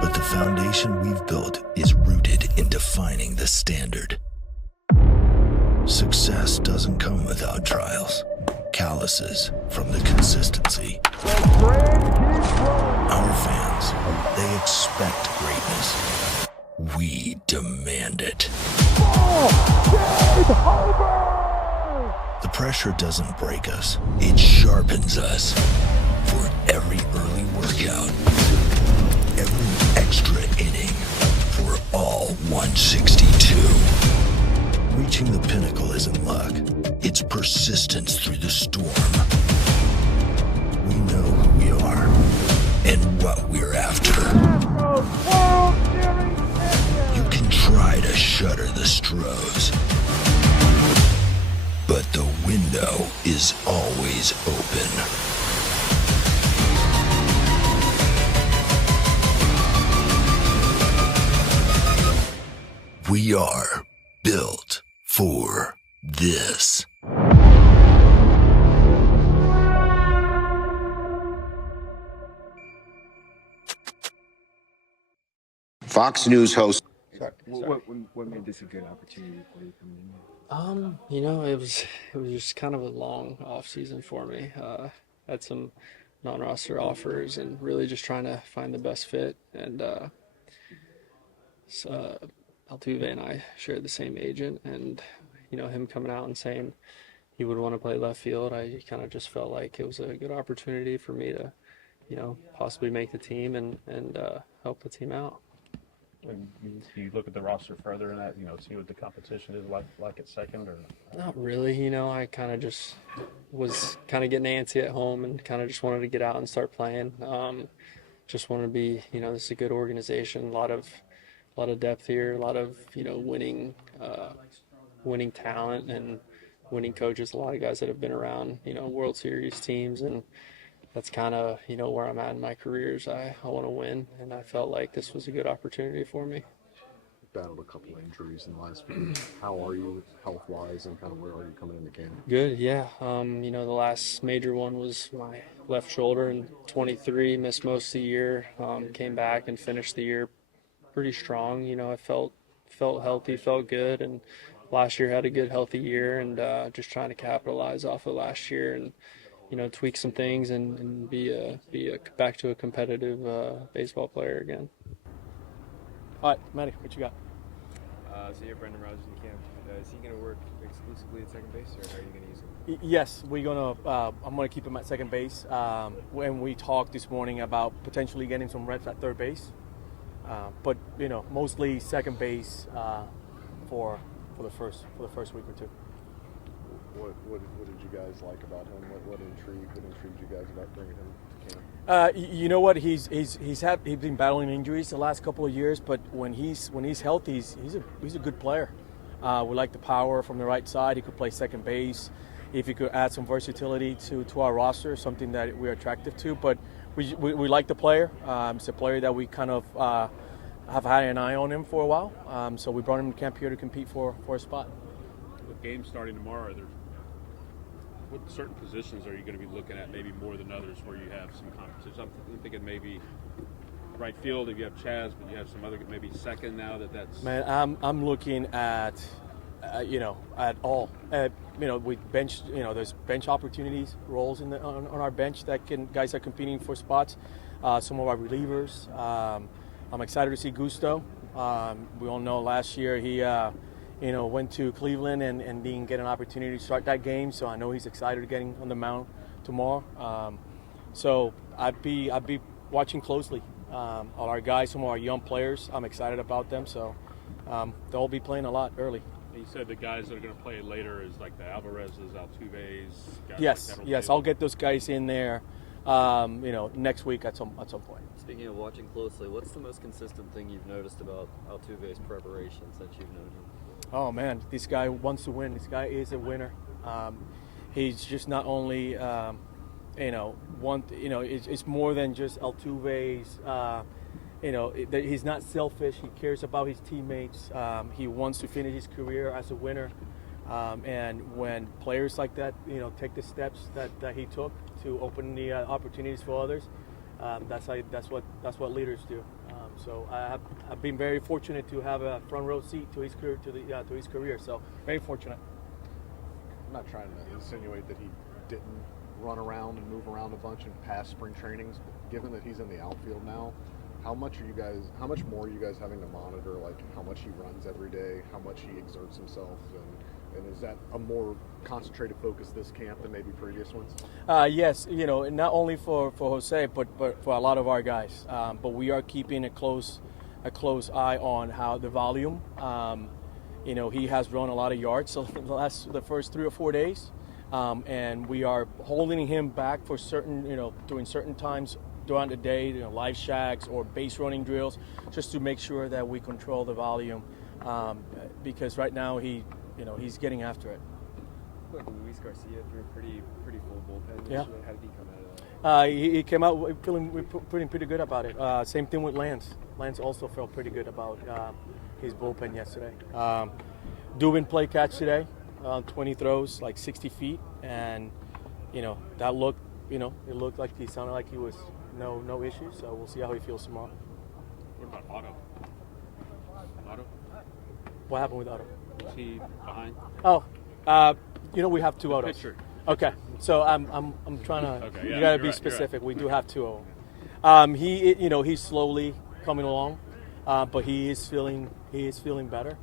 But the foundation we've built is rooted in defining the standard. Success doesn't come without trials, calluses from the consistency. Our fans, they expect greatness. We demand it. The pressure doesn't break us, it sharpens us. For every early workout, every extra inning, for all 162. Reaching the pinnacle isn't luck, it's persistence through the storm. We know who we are and what we're after. You can try to shutter the Stros, but the window is always open. We are built for this. Fox News host. What made this a good opportunity for you coming in? It was just kind of a long off season for me. Had some non-roster offers and really just trying to find the best fit. And Altuve and I shared the same agent, and him coming out and saying he would want to play left field, I kind of just felt like it was a good opportunity for me to, possibly make the team and help the team out. And you look at the roster further in that, see what the competition is like at second, or not really. I kind of just was kind of getting antsy at home and kind of just wanted to get out and start playing. Just wanted to be, this is a good organization, a lot of depth here, a lot of winning talent and winning coaches, a lot of guys that have been around World Series teams, and that's kind of where I'm at in my career. Is I want to win, and I felt like this was a good opportunity for me. Battled a couple of injuries in the last week. How are you health-wise, and kind of where are you coming into camp? Good, yeah. The last major one was my left shoulder in 23. Missed most of the year. Came back and finished the year pretty strong. I felt healthy, felt good, and last year had a good healthy year, and just trying to capitalize off of last year and tweak some things and be back to a competitive baseball player again. All right, Matty, what you got? So you have Brendan Rodgers in camp. Is he going to work exclusively at second base, or how are you going to use him? Yes, I'm gonna keep him at second base. When we talked this morning about potentially getting some reps at third base, but mostly second base for the first week or two. What did you guys like about him? What intrigued you guys about bringing him to camp? You know what? He's been battling injuries the last couple of years, but when he's healthy, he's a good player. We like the power from the right side. He could play second base. If he could add some versatility to our roster, something that we're attractive to. But we like the player. It's a player that we kind of have had an eye on him for a while. So we brought him to camp here to compete for a spot. with games starting tomorrow, what certain positions are you going to be looking at maybe more than others where you have some competition? I'm thinking maybe right field if you have Chaz, but you have some other, maybe second now that's... Man, I'm looking at, at all. We bench, there's bench opportunities, roles on our bench that guys are competing for spots. Some of our relievers. I'm excited to see Gusto. We all know last year he, went to Cleveland and didn't get an opportunity to start that game. So I know he's excited getting on the mound tomorrow. So I'd be watching closely. All our guys, some of our young players, I'm excited about them. So they'll be playing a lot early. You said the guys that are going to play later is like the Alvarez's, Altuve's. Yes. I'll get those guys in there. Next week at some point. Speaking of watching closely, what's the most consistent thing you've noticed about Altuve's preparation since you've known him? Oh man, this guy wants to win. This guy is a winner. He's just not only, it's more than just Altuve's. He's not selfish. He cares about his teammates. He wants to finish his career as a winner. And when players like that, take the steps that he took to open the opportunities for others, that's what leaders do. So I've been very fortunate to have a front row seat to his career, to his career. So very fortunate. I'm not trying to insinuate that he didn't run around and move around a bunch in past spring trainings, but given that he's in the outfield now, how much more are you guys having to monitor, like how much he runs every day, how much he exerts himself, and is that a more concentrated focus this camp than maybe previous ones? Yes, not only for Jose, but for a lot of our guys. But we are keeping a close eye on how the volume. He has run a lot of yards so the first 3 or 4 days, and we are holding him back for certain, during certain times throughout the day, live shacks or base running drills, just to make sure that we control the volume, because right now he's getting after it. Look, Luis Garcia threw a pretty full bullpen. Yeah. Yesterday. How did he come out of that? He came out feeling pretty good about it. Same thing with Lance. Lance also felt pretty good about his bullpen yesterday. Dubin played catch today, 20 throws, like 60 feet, and that looked, it looked like he sounded like he was no issue. So we'll see how he feels tomorrow. What about Otto? Otto? What happened with Otto? Is he behind? Oh, we have 2 autos. Pitcher. Okay, so I'm trying to. Okay, yeah, you got to you're be right, specific. We do have 2 of them. He's slowly coming along, but he is feeling better.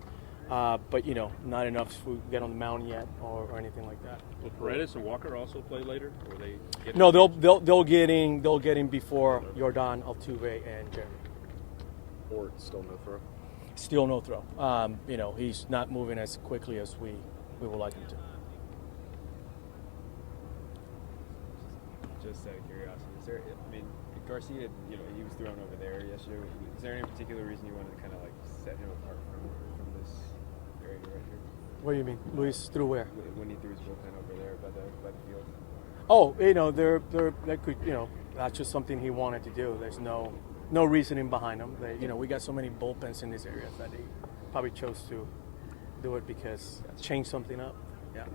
But not enough to get on the mound yet or anything like that. Will Paredes and Walker also play later? Or they get No, they'll get in before Jordan, Altuve, and Jeremy. Or it's still no throw? Still no throw. He's not moving as quickly as we would like him to. Just out of curiosity, is there? I mean, Garcia, he was thrown over there yesterday. Is there any particular reason you wanted to kind of like set him apart from this area right here? What do you mean? Luis threw where? When he threw his bullpen over there by the field. Oh, that could, that's just something he wanted to do. There's no reasoning behind him. We got so many bullpens in this area that he probably chose to do it because change something up. Yeah.